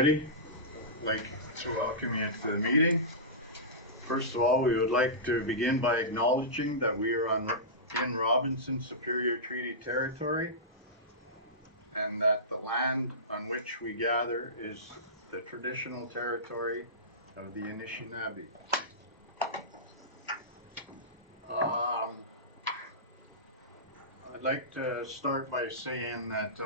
everybody. I'd like to welcome you to the meeting. First of all, we would like to begin by acknowledging that we are in Robinson Superior Treaty Territory and that the land on which we gather is the traditional territory of the Anishinaabe. I'd like to start by saying that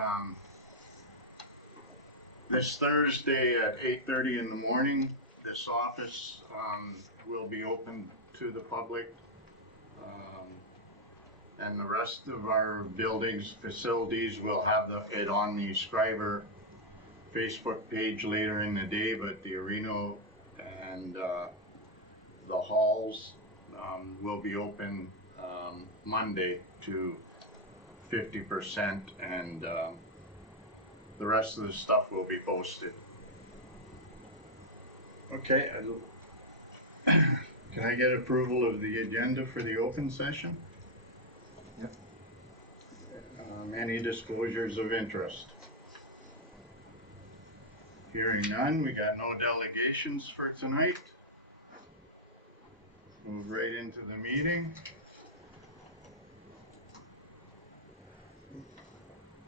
this Thursday at 8:30 in the morning, this office will be open to the public, and the rest of our buildings, facilities will have it on the Schreiber Facebook page later in the day, but the arena and the halls will be open Monday to 50%, and the rest of the stuff will be posted. Okay, can I get approval of the agenda for the open session? Yep. Any disclosures of interest? Hearing none, we got no delegations for tonight. Move right into the meeting.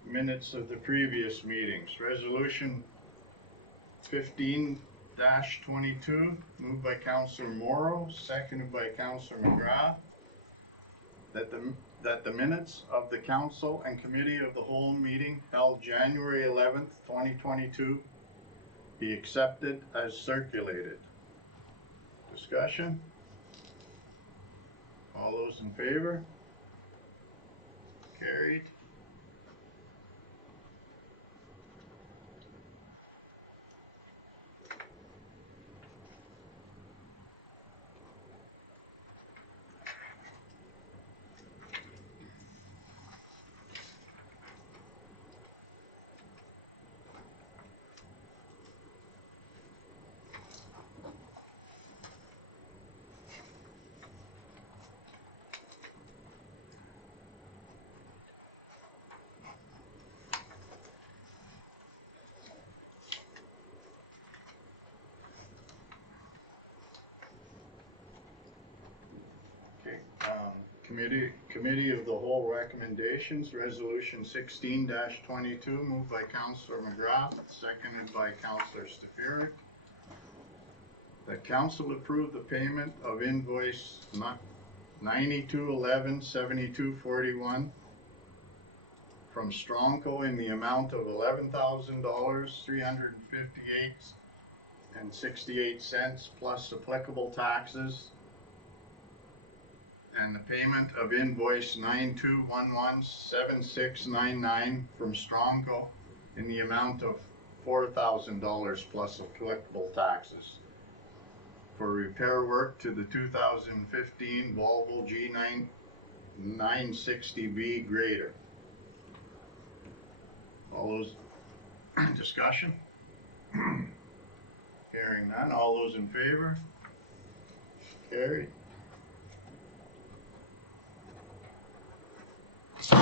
Minutes of the previous meetings. Resolution 15-22, moved by Councillor Morrow, seconded by Councillor McGrath, that the minutes of the Council and Committee of the Whole meeting held January 11th, 2022 be accepted as circulated. Discussion? All those in favor? Carried. Committee of the Whole recommendations, Resolution 16-22, moved by Councillor McGrath, seconded by Councillor Stefanic. That Council approve the payment of invoice 9211-7241 from Strongco in the amount of $11,358.68 plus applicable taxes, and the payment of invoice 9211-7699 from Strongco in the amount of $4,000 plus applicable taxes for repair work to the 2015 Volvo G960V grader. All those discussion? Hearing none, all those in favor? Carried. Sorry.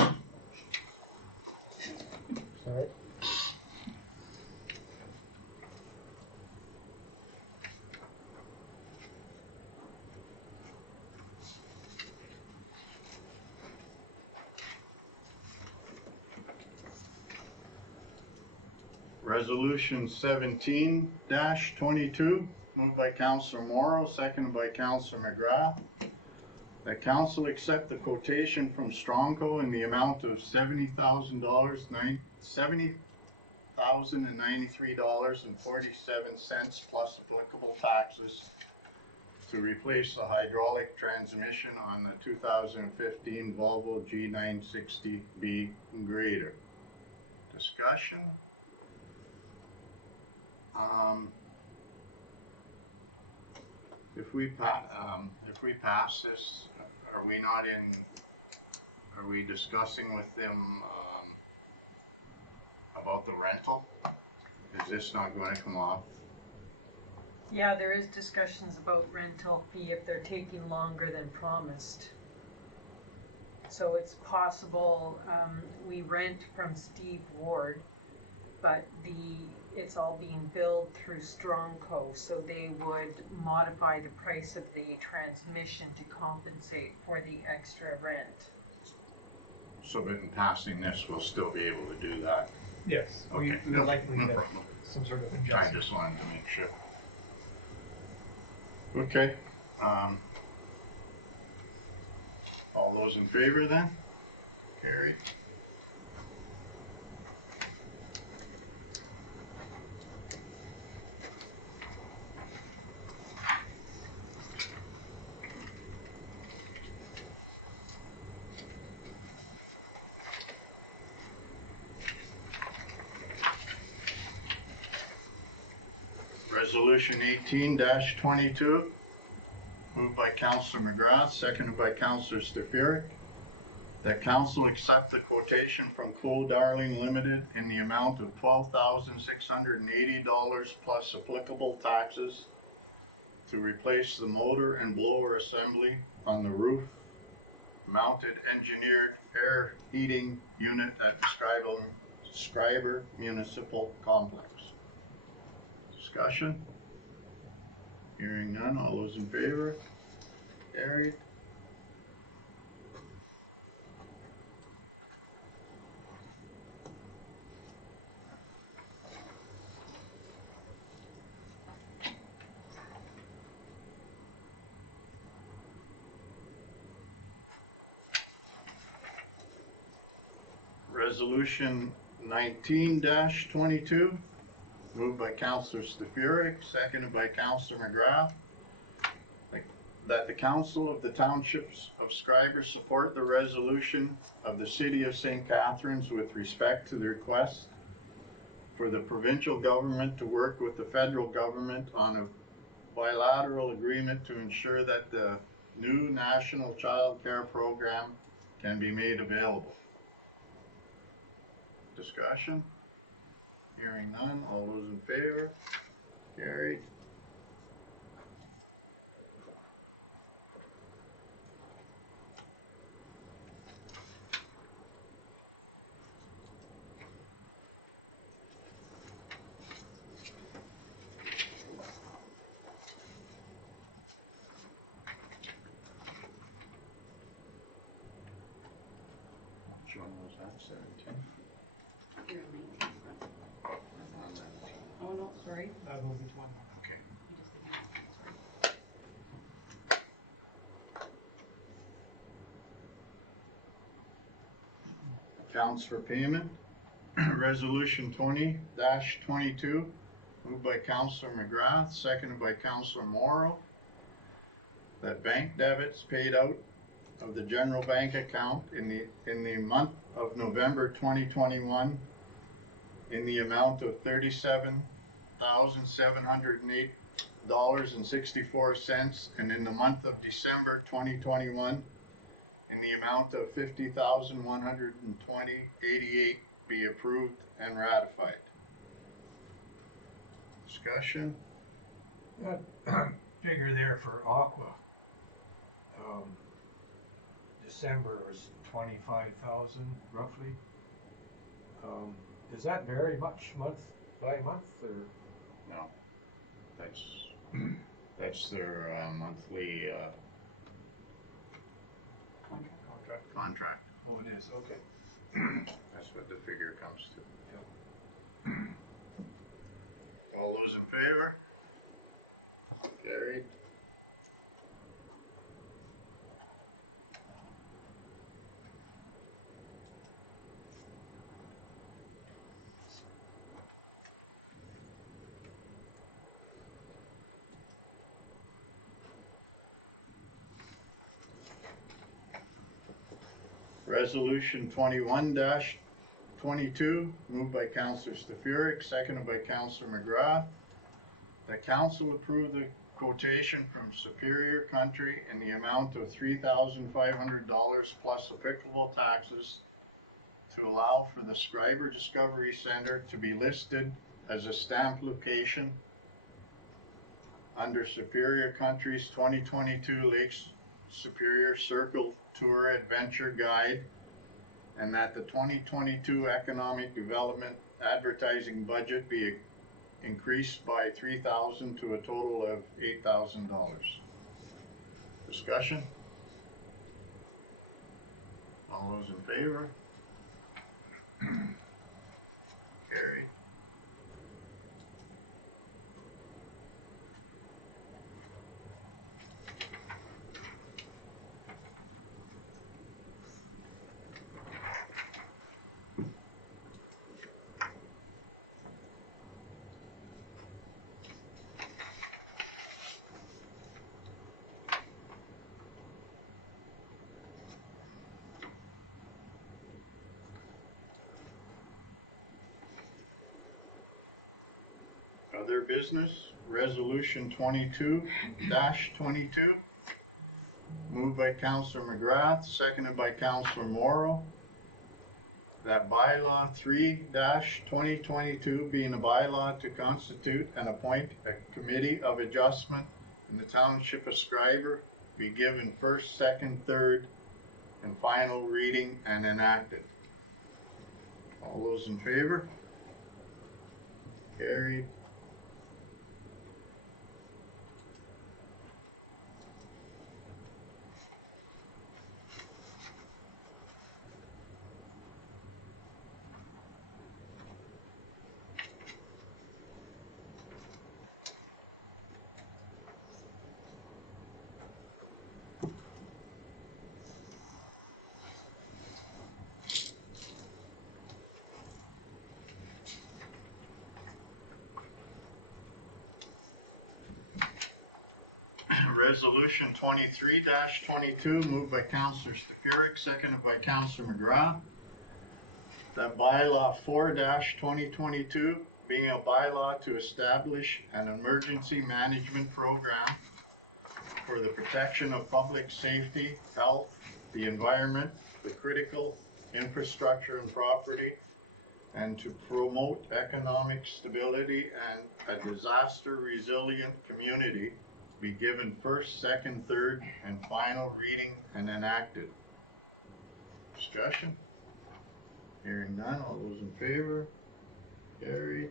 Resolution 17-22, moved by Councillor Morrow, seconded by Councillor McGrath. That Council accept the quotation from Strongco in the amount of $70,093.47 plus applicable taxes to replace the hydraulic transmission on the 2015 Volvo G960B grader. Discussion? If we pass this, are we discussing with them about the rental? Is this not going to come off? Yeah, there is discussions about rental fee if they're taking longer than promised. So it's possible we rent from Steve Ward, but it's all being billed through Strongco, so they would modify the price of the transmission to compensate for the extra rent. So, but in passing this, we'll still be able to do that. Yes, Okay, we will likely no get problem. some sort of I adjustment. just wanted to make sure. Okay, all those in favor then? Carried. Resolution 18-22, moved by Councillor McGrath, seconded by Councillor Stefanic, that council accept the quotation from Cole Darling Limited in the amount of $12,680 plus applicable taxes to replace the motor and blower assembly on the roof mounted engineered air heating unit at the Schreiber Municipal Complex. Discussion? Hearing none, all those in favor? Carried. Resolution 19-22, moved by Councillor Stefanic, seconded by Councillor McGrath, that the Council of the Townships of Schreiber support the resolution of the City of St. Catharines with respect to the request for the provincial government to work with the federal government on a bilateral agreement to ensure that the new National Child Care Program can be made available. Discussion? Hearing none, all those in favor? Carried. Which one was that, 17? You're on 19. Oh, no, sorry. That will be 20. Okay. You just didn't. Sorry. Accounts for payment. Resolution 20-22, moved by Councillor McGrath, seconded by Councillor Morrow, that bank debits paid out of the general bank account in the month of November 2021 in the amount of $37,708.64, and in the month of December 2021 in the amount of $50,120.88 be approved and ratified. Discussion? That figure there for Aqua, December was 25,000 roughly. Does that vary much month by month, or? No. That's their monthly contract. Oh, it is, okay. That's what the figure comes to. Yep. All those in favor? Carried. Resolution 21-22, moved by Councillor Stefanic, seconded by Councillor McGrath. The council approved the quotation from Superior Country in the amount of $3,500 plus applicable taxes to allow for the Schreiber Discovery Center to be listed as a stamped location under Superior Country's 2022 Lakes Superior Circle Tour Adventure Guide, and that the 2022 Economic Development advertising budget be increased by $3,000 to a total of $8,000. Discussion? All those in favor? Carried. Other business, resolution 22-22, moved by Councillor McGrath, seconded by Councillor Morrow. That bylaw 3-2022 being a bylaw to constitute and appoint a committee of adjustment in the township of Schreiber be given first, second, third, and final reading and enacted. All those in favor? Carried. Resolution 23-22, moved by Councillor Stefuric, seconded by Councillor McGrath. That bylaw 4-2022 being a bylaw to establish an emergency management program for the protection of public safety, health, the environment, the critical infrastructure and property, and to promote economic stability and a disaster resilient community be given first, second, third, and final reading and enacted. Discussion? Hearing none, all those in favor? Carried.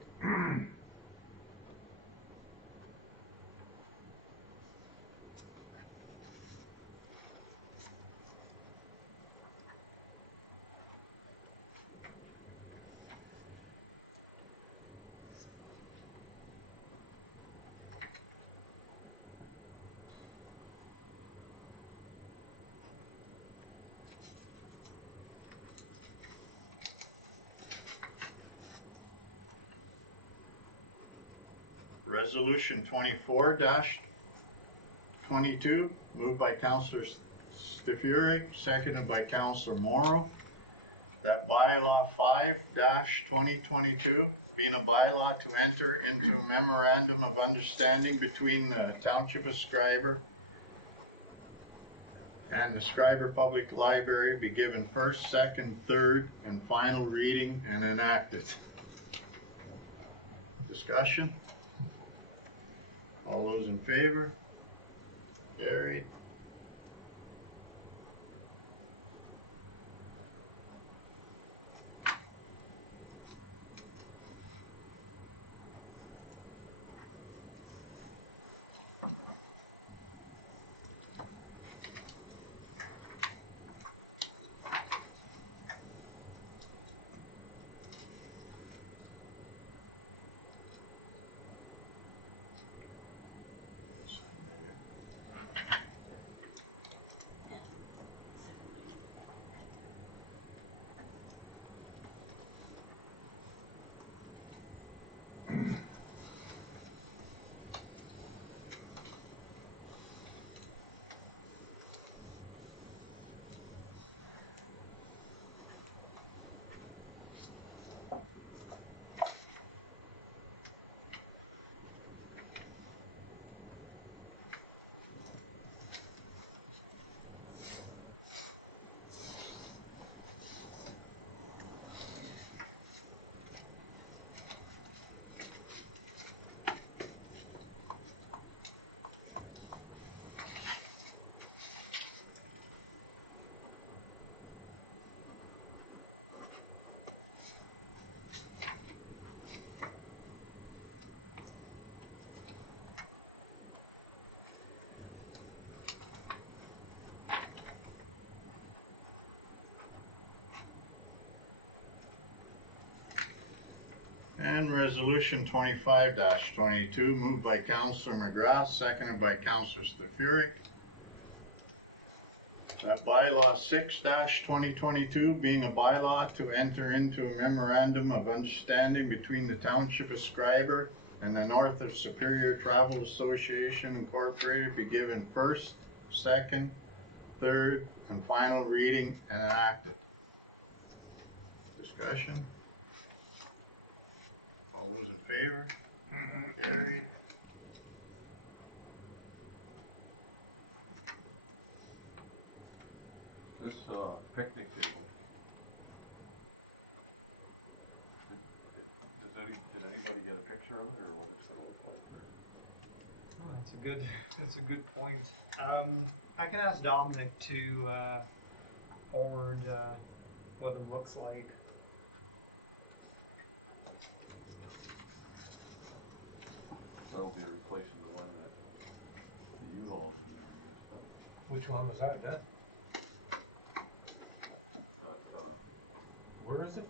Resolution 24-22, moved by Councillor Stefuric, seconded by Councillor Morrow. That bylaw 5-2022, being a bylaw to enter into a memorandum of understanding between the Township of Schreiber and the Schreiber Public Library, be given first, second, third, and final reading and enacted. Discussion? All those in favor? Carried. And resolution 25-22, moved by Councillor McGrath, seconded by Councillor Stafuric. That bylaw 6-2022 being a bylaw to enter into a memorandum of understanding between the Township of Schreiber and the North of Superior Travel Association Incorporated be given first, second, third, and final reading and enacted. Discussion? All those in favor? Carried. This picnic table. Did anybody get a picture of it or what? Oh, that's a good point. I can ask Dominic to forward what it looks like. That'll be replacing the one that the U-Haul used. Which one was that, Dan? Where is it?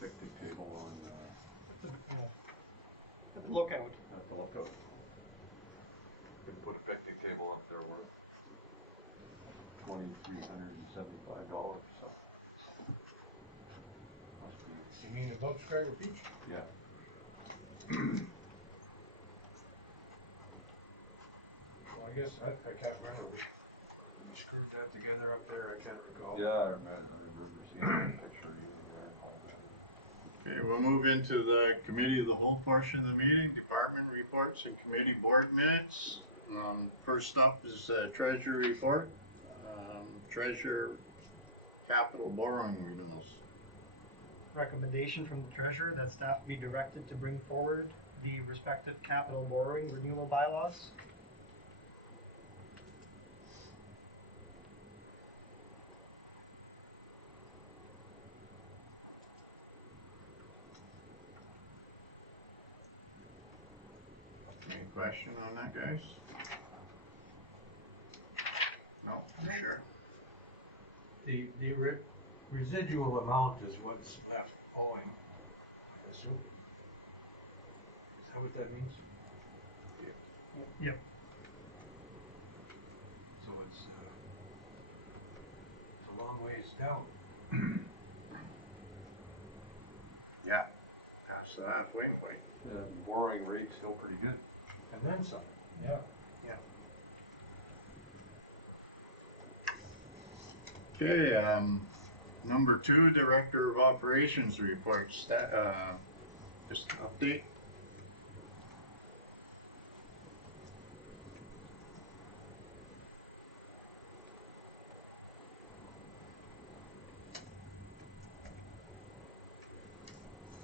Picnic table on At the lookout. at the lookout. Could put a picnic table up there worth $2,375. So must be, You mean above Schreiber Beach? yeah. Well, I guess I can't remember. We screwed that together up there, I can't recall. Yeah, I remember seeing a picture using there. Okay, we'll move into the committee of the whole portion of the meeting, department reports and committee board minutes. First up is treasurer report. Treasurer capital borrowing renewals. Recommendation from the treasurer that staff be directed to bring forward the respective capital borrowing renewal bylaws. Any question on that, guys? No, for sure. The residual amount is what's left owing, I assume. Is that what that means? Yep. So it's a long ways down. Yeah, that's the halfway point. The borrowing rate's still pretty good. And then some, yeah. Okay, number 2, Director of Operations report, just an update.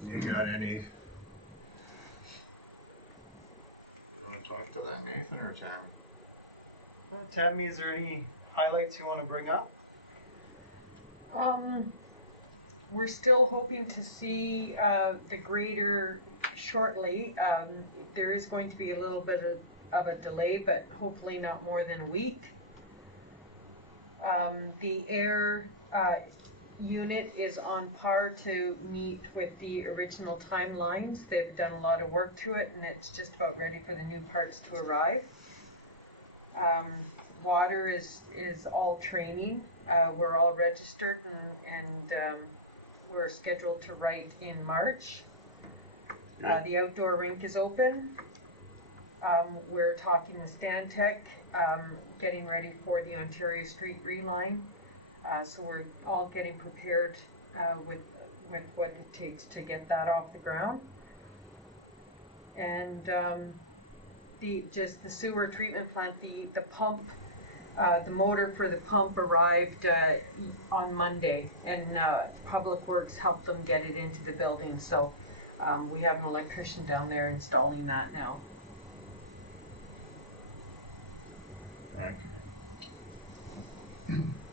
You got any? Want to talk to that, Nathan or Tammy? Tammy, is there any highlights you want to bring up? We're still hoping to see the grader shortly. There is going to be a little bit of a delay, but hopefully not more than a week. The air unit is on par to meet with the original timelines. They've done a lot of work to it, and it's just about ready for the new parts to arrive. Water is all training. We're all registered and we're scheduled to write in March. The outdoor rink is open. We're talking to Stantec, getting ready for the Ontario Street reline. So we're all getting prepared with what it takes to get that off the ground. And the sewer treatment plant, the pump, the motor for the pump arrived on Monday, and Public Works helped them get it into the building. So we have an electrician down there installing that now. Right.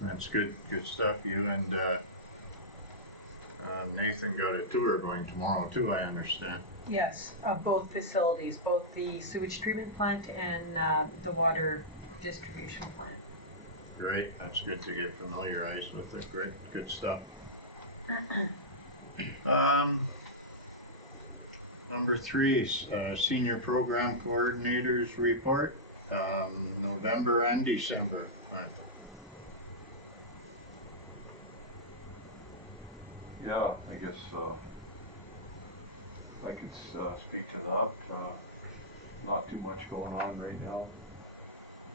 That's good stuff. You and Nathan got a tour going tomorrow too, I understand. Yes, both facilities, both the sewage treatment plant and the water distribution plant. Great, that's good to get familiarized with it. Great, good stuff. Number 3, senior program coordinators report, November and December. Yeah, I guess, I could, speak to that, not too much going on right now,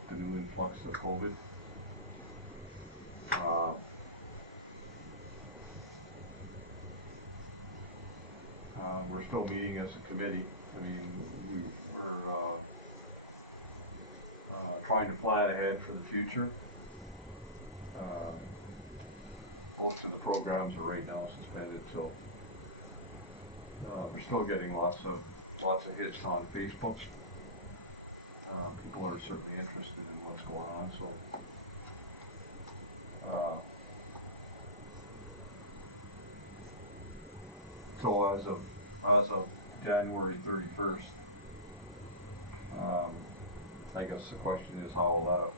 the new influx of COVID. We're still meeting as a committee. I mean, we're trying to plan ahead for the future. Most of the programs are right now suspended, so we're still getting lots of hits on Facebook. People are certainly interested in what's going on, so as of January 31st, I guess the question is how will that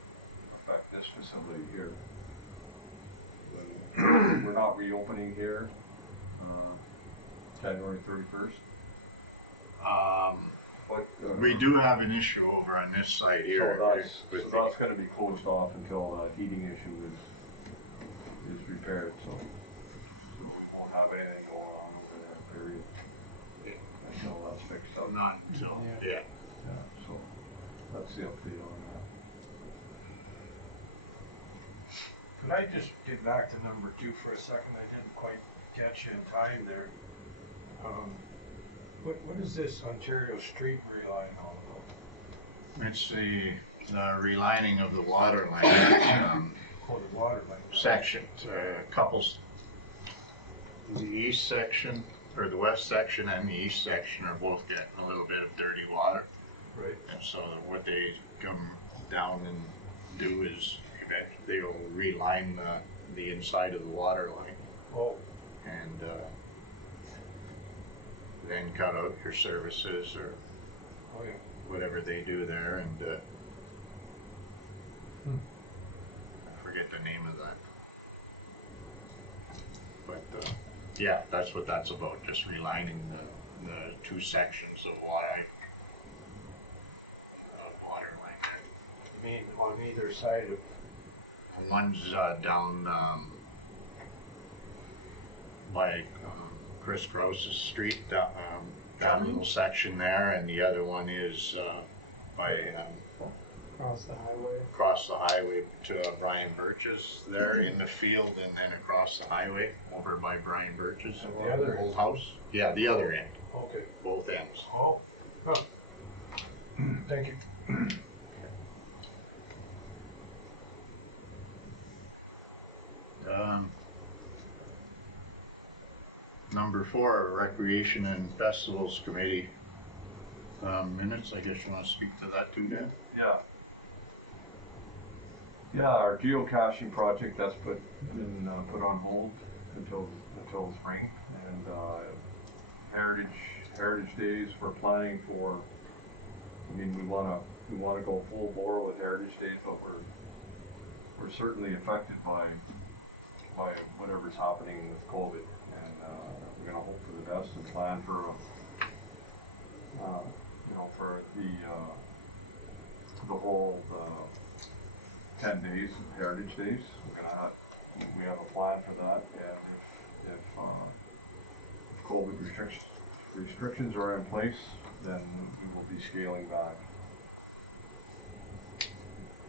affect this facility here? We're not reopening here January 31st. But We do have an issue over on this side here. so that's going to be closed off until the heating issue is repaired. So we won't have anything going on over there, period. Until that's fixed up. Not until, yeah. So that's the update on that. Could I just get back to number 2 for a second? I didn't quite catch you in time there. What is this Ontario Street reline all about? It's the relining of the water line Oh, the water line. sections, couples. The east section, or the west section and the east section are both getting a little bit of dirty water. Right. And so what they come down and do is they'll reline the inside of the water line. Oh. And then cut out your services or Oh, yeah. whatever they do there, and I forget the name of that. But yeah, that's what that's about, just relining the 2 sections of water line. I mean, on either side of. One's down by Chris Gross's street, that little section there, and the other one is by across the highway to Brian Birch's there in the field, and then across the highway over by Brian Birch's The other old house. Yeah, the other end, Okay. both ends. Oh. Thank you. Number 4, Recreation and Festivals Committee minutes. I guess you want to speak to that too, Dan? Yeah, our geocaching project that's been put on hold until spring, and Heritage Days we're planning for. I mean, we wanna go full bore with Heritage Days, but we're certainly affected by whatever's happening with COVID, and we're gonna hope for the best and plan for for the whole 10 days of Heritage Days. We have a plan for that, and if COVID restrictions are in place, then we will be scaling back.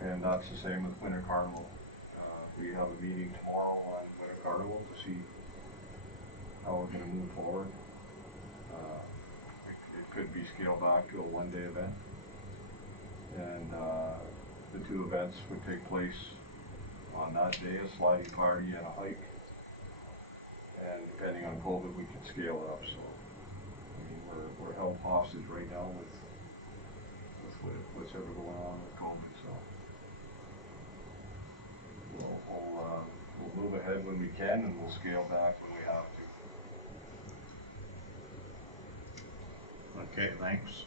And that's the same with Winter Carnival. We have a meeting tomorrow on Winter Carnival to see how we're going to move forward. It could be scaled back to a 1-day event, and the 2 events would take place on that day: a sliding party and a hike. And depending on COVID, we can scale it up. So I mean, we're held hostage right now with what's ever going on with COVID. So we'll move ahead when we can, and we'll scale back when we have to. Okay, thanks.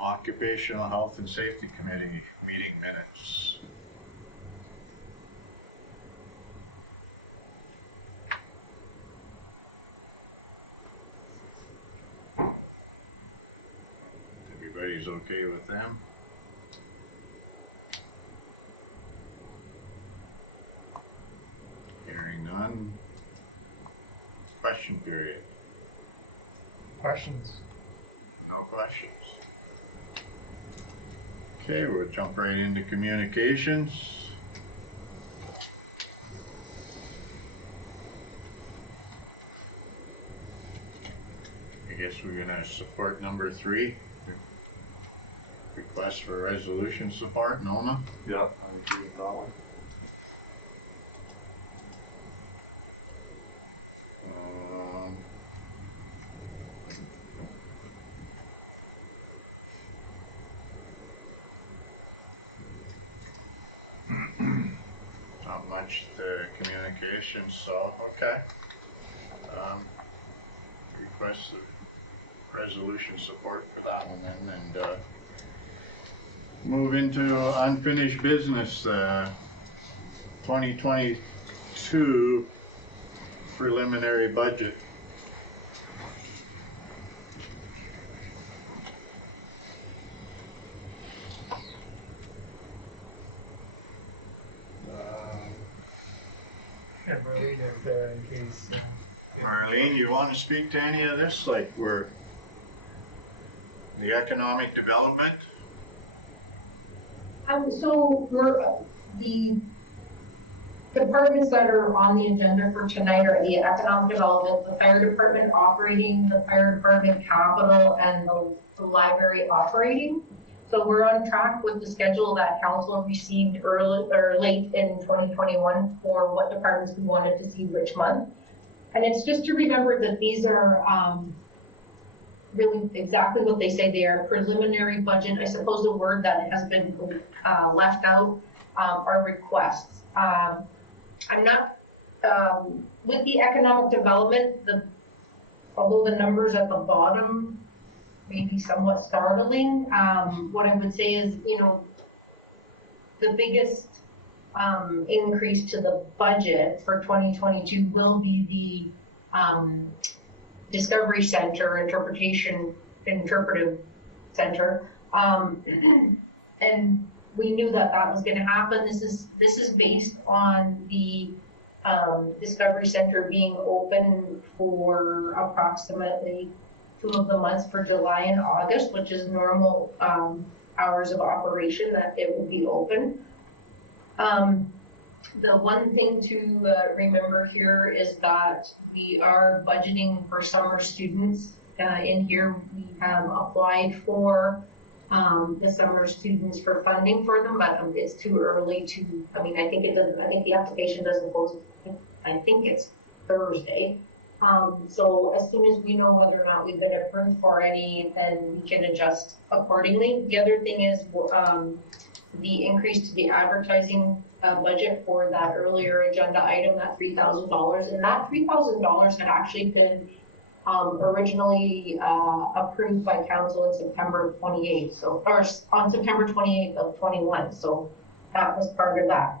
Occupational Health and Safety Committee meeting minutes. everybody's okay with them. Hearing none. Question period. Questions? No questions. Okay, we'll jump right into communications. I guess we're gonna support number 3. Request for resolution support, Nona? Yeah, I agree with that one. Um, Not much to communications, so, okay. Request the resolution support for that one then, and, move into unfinished business, 2022 preliminary budget. Yeah, Marlene is there in case. Marlene, you want to speak to any of this? Like we're the economic development? So we're, the departments that are on the agenda for tonight are the economic development, the fire department operating, the fire department capital, and the library operating. So we're on track with the schedule that council received early or late in 2021 for what departments we wanted to see which month. And it's just to remember that these are really exactly what they say they are, preliminary budget. I suppose the word that has been left out are requests. I'm not, with the economic development, although the numbers at the bottom may be somewhat startling, what I would say is, you know, the biggest increase to the budget for 2022 will be the Discovery Center, interpretive center. And we knew that that was gonna happen. This is based on the Discovery Center being open for approximately 2 of the months for July and August, which is normal hours of operation that it will be open. The one thing to remember here is that we are budgeting for summer students. In here, we have applied for the summer students for funding for them, but it's too early to, I mean, I think the application doesn't close, I think it's Thursday. So as soon as we know whether or not we've been approved for any, then we can adjust accordingly. The other thing is the increase to the advertising budget for that earlier agenda item, that $3,000, and that $3,000 had actually been originally approved by council in September 28th, so, or on September 28th of 21, so that was part of that.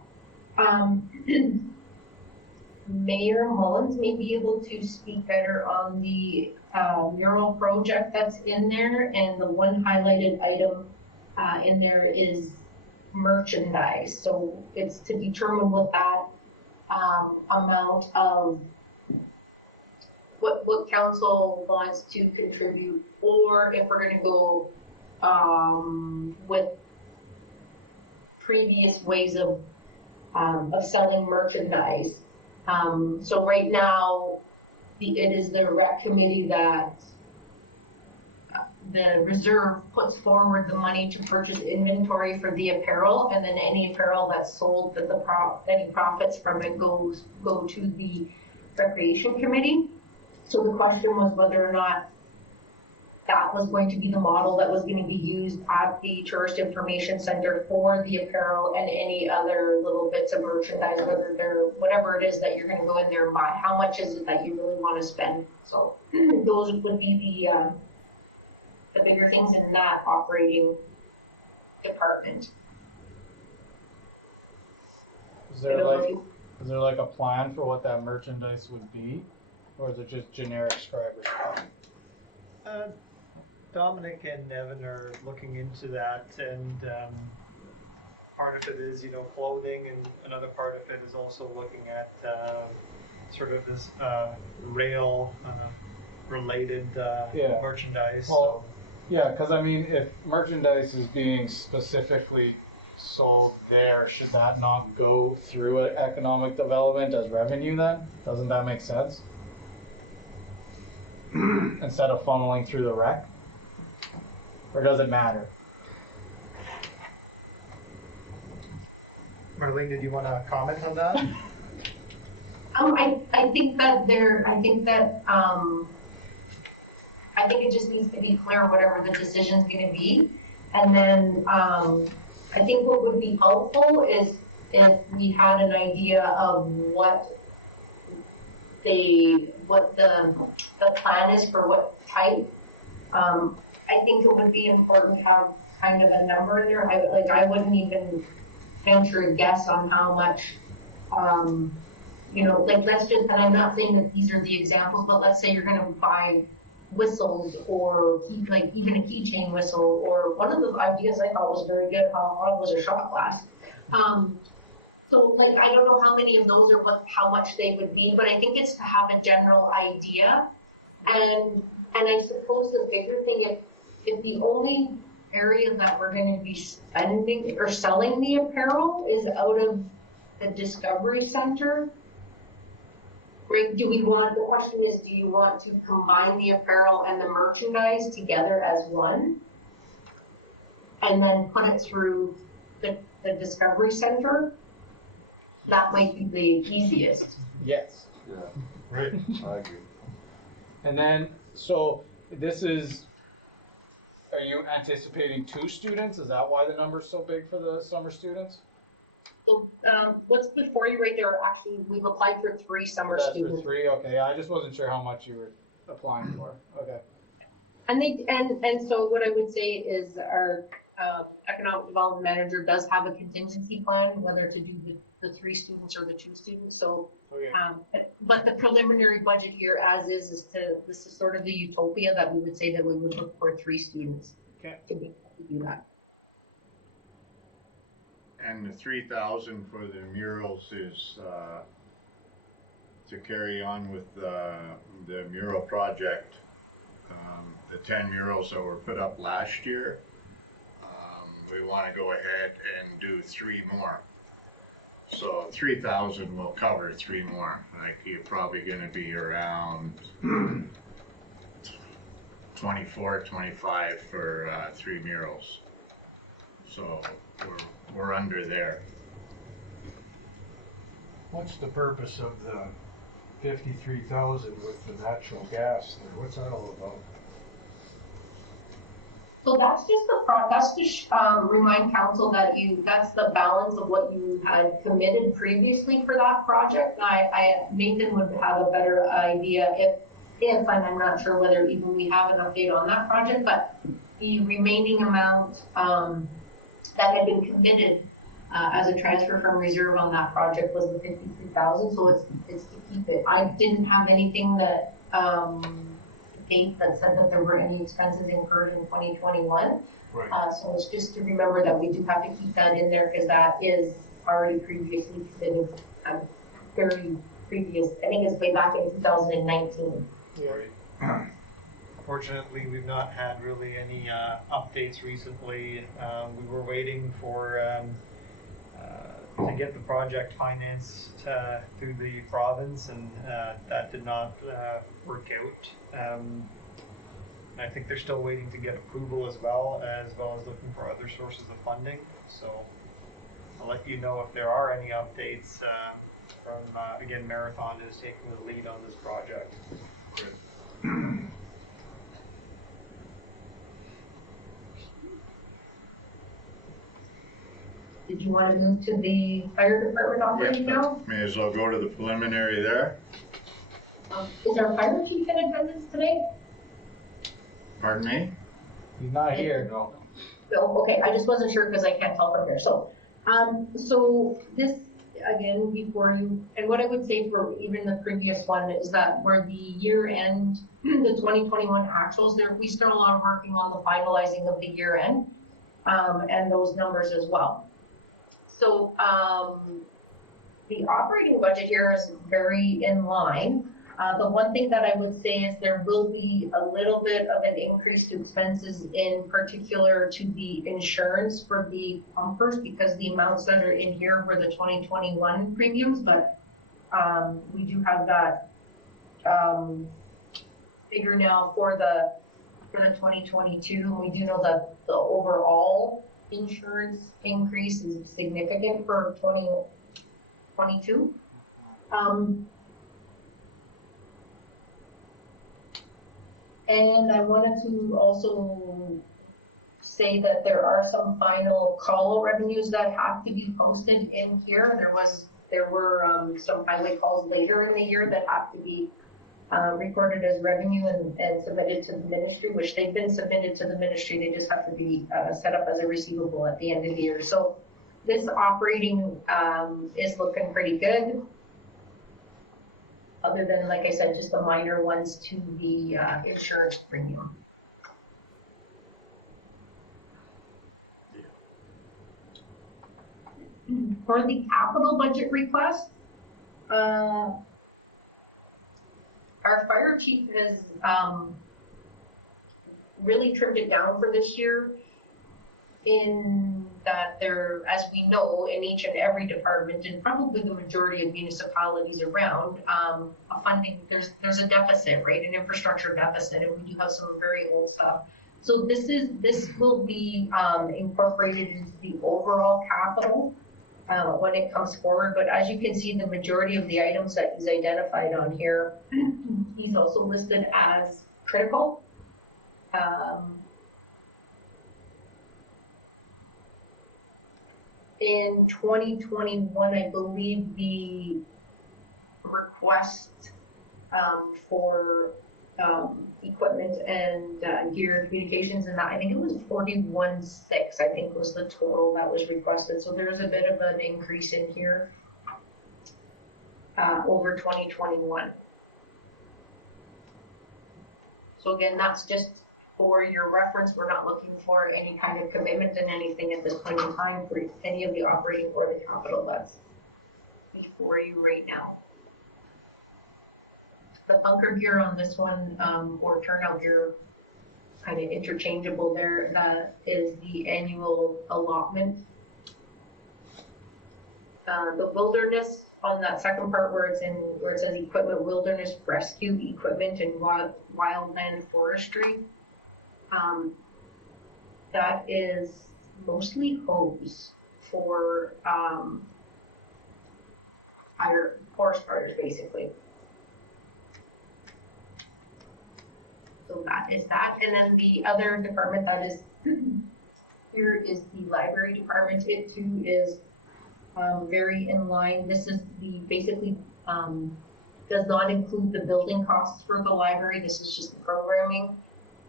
Mayor Mullins may be able to speak better on the mural project that's in there, and the one highlighted item in there is merchandise. So it's to determine what that amount of what council wants to contribute, or if we're gonna go with previous ways of selling merchandise. So right now, it is the rec committee that the reserve puts forward the money to purchase inventory for the apparel, and then any apparel that's sold, that any profits from it go to the recreation committee. So the question was whether or not that was going to be the model that was going to be used at the Tourist Information Center for the apparel and any other little bits of merchandise, whether they're, whatever it is that you're going to go in there and buy, how much is it that you really want to spend. So those would be the bigger things in that operating department. Is there like a plan for what that merchandise would be, or is it just generic Schreiber stuff? Dominic and Evan are looking into that, and part of it is, clothing, and another part of it is also looking at sort of this rail related Yeah. merchandise. Well, yeah, because I mean, if merchandise is being specifically sold there, should that not go through economic development as revenue then? Doesn't that make sense? Instead of funneling through the rec? Or does it matter? Marlene, did you want to comment on that? I think that I think it just needs to be clear whatever the decision's gonna be. And then, I think what would be helpful is if we had an idea of what the plan is for what type. I think it would be important to have kind of a number in there. I wouldn't even venture a guess on how much, let's just, and I'm not saying that these are the examples, but let's say you're gonna buy whistles or even a keychain whistle, or one of the ideas I thought was very good, was a shot glass. So I don't know how many of those or how much they would be, but I think it's to have a general idea. And I suppose the bigger thing, if the only area that we're gonna be spending or selling the apparel is out of the Discovery Center, right, the question is, do you want to combine the apparel and the merchandise together as one? And then put it through the Discovery Center? That might be the easiest. Yes. Yeah, Right. I agree. And then, so this is, are you anticipating 2 students? Is that why the number's so big for the summer students? So, what's before you right there, actually, we've applied for 3 summer That's students. for 3, okay, I just wasn't sure how much you were applying for, okay. And so what I would say is our economic development manager does have a contingency plan, whether to do the 3 students or the 2 students. So, Okay. but the preliminary budget here as is this is sort of the utopia that we would say that we would look for 3 students. Okay. To do that. And the 3,000 for the murals is to carry on with the mural project. The 10 murals that were put up last year, we want to go ahead and do 3 more. So 3,000 will cover 3 more. Like, you're probably going to be around 24, 25 for 3 murals. So we're under there. What's the purpose of the 53,000 with the natural gas there? What's that all about? So that's just to remind council that that's the balance of what you had committed previously for that project. And Nathan would have a better idea if, and I'm not sure whether even we have an update on that project, but the remaining amount, that had been committed, as a transfer from reserve on that project was the 53,000, so it's to keep it. I didn't have anything that, date that said that there were any expenses incurred in 2021. Right. So it's just to remember that we do have to keep that in there because that is already previously committed, very previous, I think it's way back in 2019. Right. Fortunately, we've not had really any updates recently. We were waiting for to get the project financed through the province, and that did not work out. I think they're still waiting to get approval as well as looking for other sources of funding. So I'll let you know if there are any updates from, again, Marathon is taking the lead on this project. Great. Did you want to move to the fire department operating now? May as well go to the preliminary there. Is our fire chief in attendance today? Pardon me? He's not here. No, okay, I just wasn't sure because I can't tell from here. So, so this, again, before you, and what I would say for even the previous one is that where the year end, the 2021 actuals there, we still are working on the finalizing of the year end, and those numbers as well. So, the operating budget here is very in line. The one thing that I would say is there will be a little bit of an increase to expenses in particular to the insurance for the pumpers, because the amounts that are in here were the 2021 premiums, but we do have that figure now for the 2022, and we do know that the overall insurance increase is significant for 2022. And I wanted to also say that there are some final call revenues that have to be posted in here. There were some highway calls later in the year that have to be recorded as revenue and submitted to the ministry, which they've been submitted to the ministry. They just have to be set up as a receivable at the end of the year. So this operating is looking pretty good. Other than, like I said, just the minor ones to the insurance premium. For the capital budget request, our fire chief has really trimmed it down for this year, in that there, as we know, in each and every department, and probably the majority of municipalities around, a funding, there's a deficit, right, an infrastructure deficit, and we do have some very old stuff. So this will be incorporated into the overall capital when it comes forward. But as you can see, the majority of the items that he's identified on here, he's also listed as critical. In 2021, I believe the request for equipment and gear and communications, and that, I think it was 41.6, I think was the total that was requested. So there's a bit of an increase in here over 2021. So again, that's just for your reference. We're not looking for any kind of commitment in anything at this point in time for any of the operating or the capital that's before you right now. The bunker gear on this one, or turnout gear, kind of interchangeable there. That is the annual allotment. The wilderness on that second part where it says equipment, wilderness rescue equipment and wildland forestry. That is mostly hose for forest fires, basically. So that is that. And then the other department that is here is the library department. It too is very in line. This is the basically does not include the building costs for the library. This is just the programming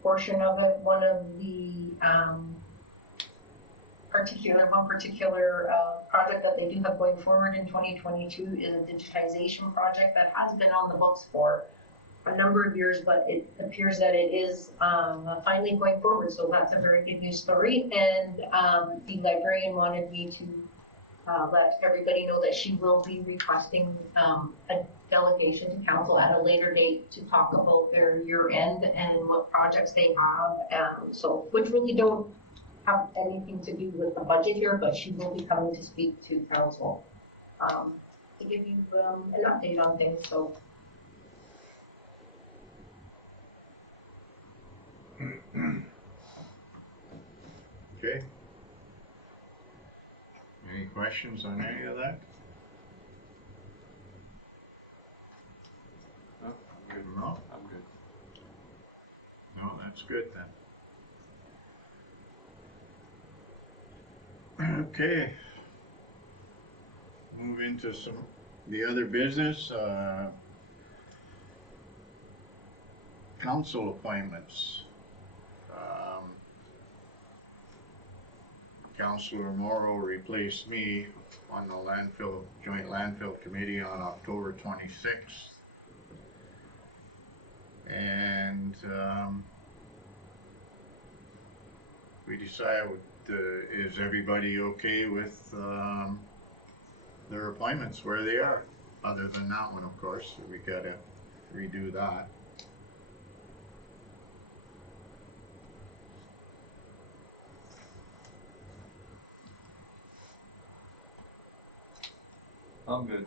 portion of it. One particular project that they do have going forward in 2022 is a digitization project that has been on the books for a number of years, but it appears that it is finally going forward. So that's a very good news story. And the librarian wanted me to let everybody know that she will be requesting a delegation to council at a later date to talk about their year end and what projects they have. So, which really don't have anything to do with the budget here, but she will be coming to speak to council to give you an update on things. So. Okay. Any questions on any of that? No, I'm good. No? I'm good. No, that's good then. Okay. Move into the other business, council appointments. Councillor Morrow replaced me on the joint landfill committee on October 26th. And we decided, is everybody okay with their appointments where they are? Other than that one, of course, we gotta redo that. I'm good.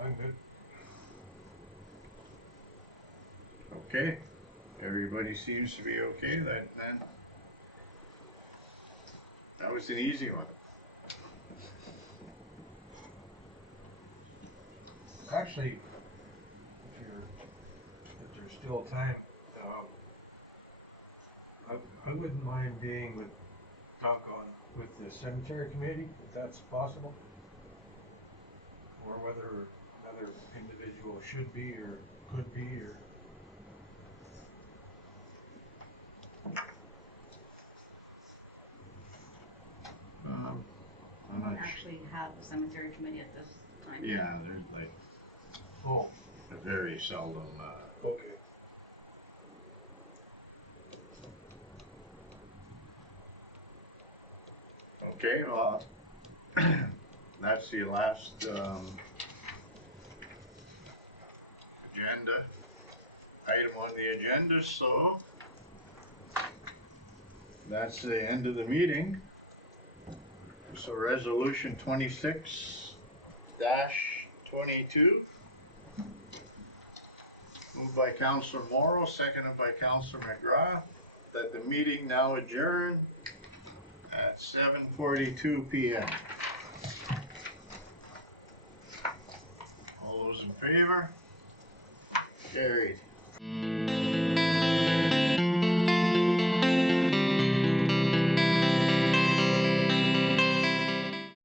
I'm good. Okay, everybody seems to be okay, then that was an easy one. Actually, if there's still time, I wouldn't mind being with Doug with the cemetery committee, if that's possible. Or whether another individual should be or could be, or. We don't actually have a cemetery committee at this time. Yeah, there's like Oh, a very seldom, okay. okay, well, that's the last, agenda, item on the agenda, so that's the end of the meeting. So resolution 26-22, moved by Councillor Morrow, seconded by Councillor McGrath, that the meeting now adjourned at 7:42 p.m. All those in favor? Carried.